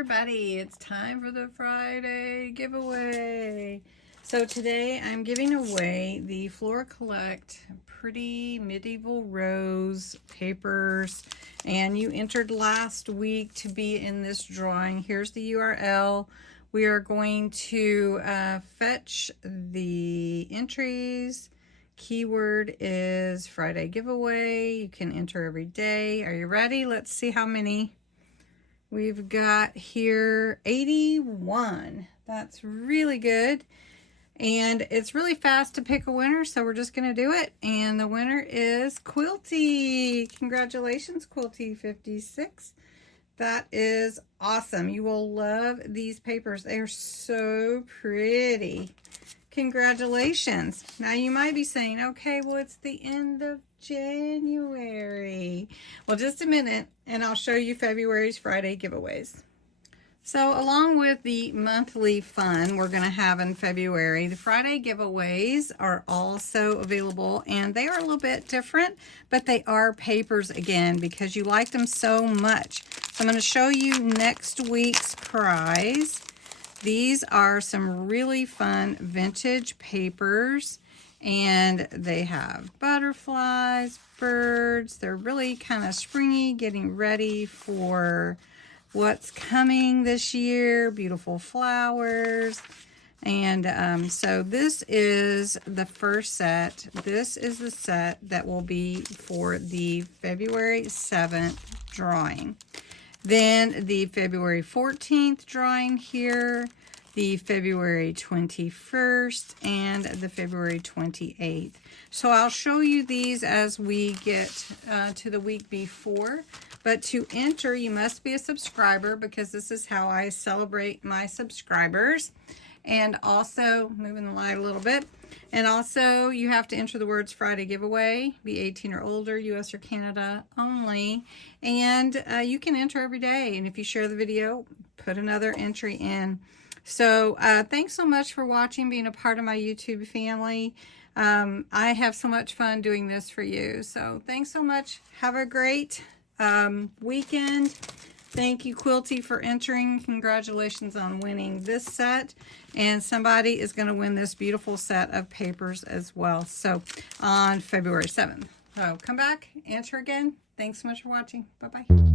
everybody, it's time for the Friday giveaway. So today I'm giving away the Flora Collect Pretty Medieval Rose papers, and you entered last week to be in this drawing. Here's the URL. We are going to fetch the entries. Keyword is Friday giveaway. You can enter every day. Are you ready? Let's see how many we've got here. 81. That's really good. And it's really fast to pick a winner, so we're just going to do it. And the winner is Quilty. Congratulations, Quilty56. That is awesome. You will love these papers. They are so pretty. Congratulations. Now you might be saying, okay, well, it's the end of January. Well, just a minute and I'll show you February's Friday giveaways. So along with the monthly fun we're going to have in February, the Friday giveaways are also available, and they are a little bit different, but they are papers again because you like them so much. So I'm going to show you next week's prize. These are some really fun vintage papers, and they have butterflies, birds. They're really kind of springy, getting ready for what's coming this year. Beautiful flowers. And so this is the first set. This is the set that will be for the February 7th drawing. Then the February 14th drawing here, the February 21st, and the February 28th. So I'll show you these as we get to the week before. But to enter, you must be a subscriber, because this is how I celebrate my subscribers. And also, moving the light a little bit, and also you have to enter the words Friday giveaway, be 18 or older, US or Canada only, and you can enter every day. And if you share the video, put another entry in. So thanks so much for watching, being a part of my YouTube family. I have so much fun doing this for you. So thanks so much. Have a great weekend. Thank you, Quilty, for entering. Congratulations on winning this set. And somebody is going to win this beautiful set of papers as well. So on February 7th. So come back, enter again. Thanks so much for watching. Bye-bye.